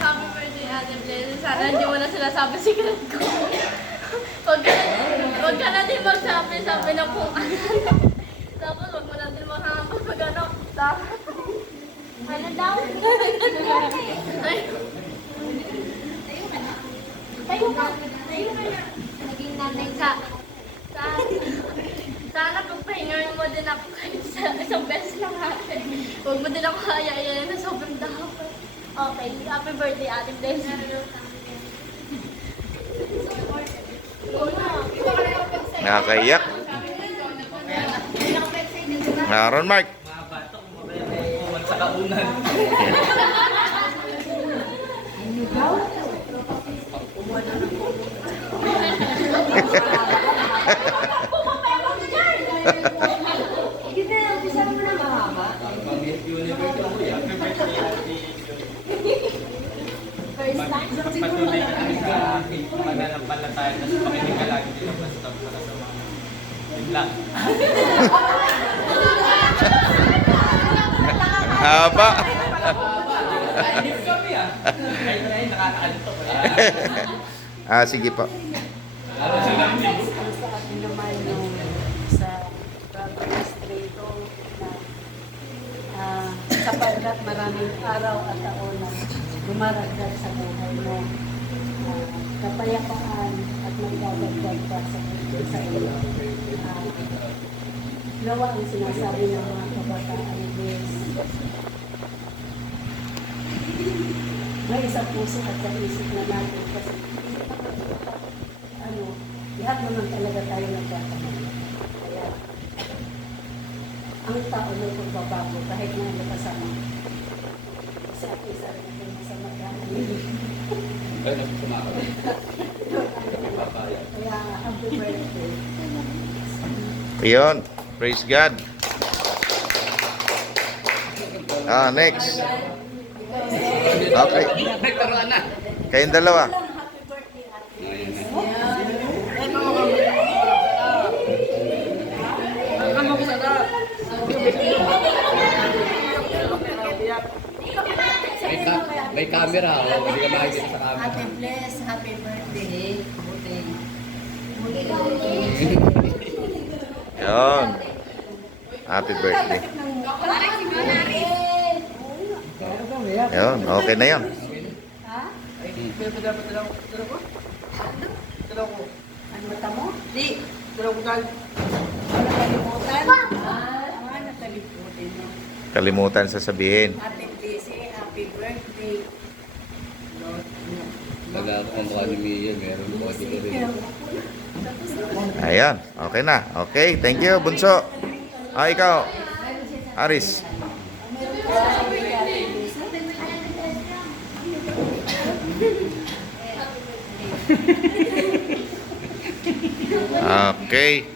happy birthday, Ate Bless. Sana hindi mo na sinasabi secret ko. Huwag ka na din magsabi na kung ano. Tapos huwag mo na din makakapag pag ano. Ano daw? Ay. Tayo ka na. Naging nanay sana pagpahingahin mo din ako kahit sa isang beses lang natin. Huwag mo din ako kaya-ayayin na sobrang dapat. Okay, happy birthday, Ate Bless. Nakakaiyak. Naroon, Mark. Sa kaunan. Patuloy ka kami sa pananampalataya na sa pakinig ka lagi dito basta para sa mga yun lang. Haba. Hindi kami ah. Kahit na yun, nakakaalito ko. Sige po. Ano sila hindi? Sa akin naman yung sa administrato na sapagkat maraming araw at taon na dumaragdag sa buhay mo. Kapayapaan at magdadagdag pa sa iyo. Lawa ang sinasabi ng mga kabataan is may isang puso at sa isip na natin kasi lahat naman talaga tayo nagkakamali. Kaya ang tao may pagbabago kahit na ano kasama. Kasi ako isa rin ako masama Ano sumakot? Kaya happy birthday. Ayun. Praise God. Next. Okay. Nagkaroon na. Kayong dalawa. Happy birthday, Ate. May camera, hindi ka makikita sa camera. Ate Bless, happy birthday. Ayun. Happy birthday. Ayun. Okay na yun. Ha? Ano mata mo? Di. Nakalimutan? Nakalimutan mo. Kalimutan sasabihin. Ate Bless, happy birthday. Wala ako ang mukha ni Mia, meron po dito rin. Ayan. Okay na. Okay. Thank you, Bunso. Ikaw. Aris. Okay.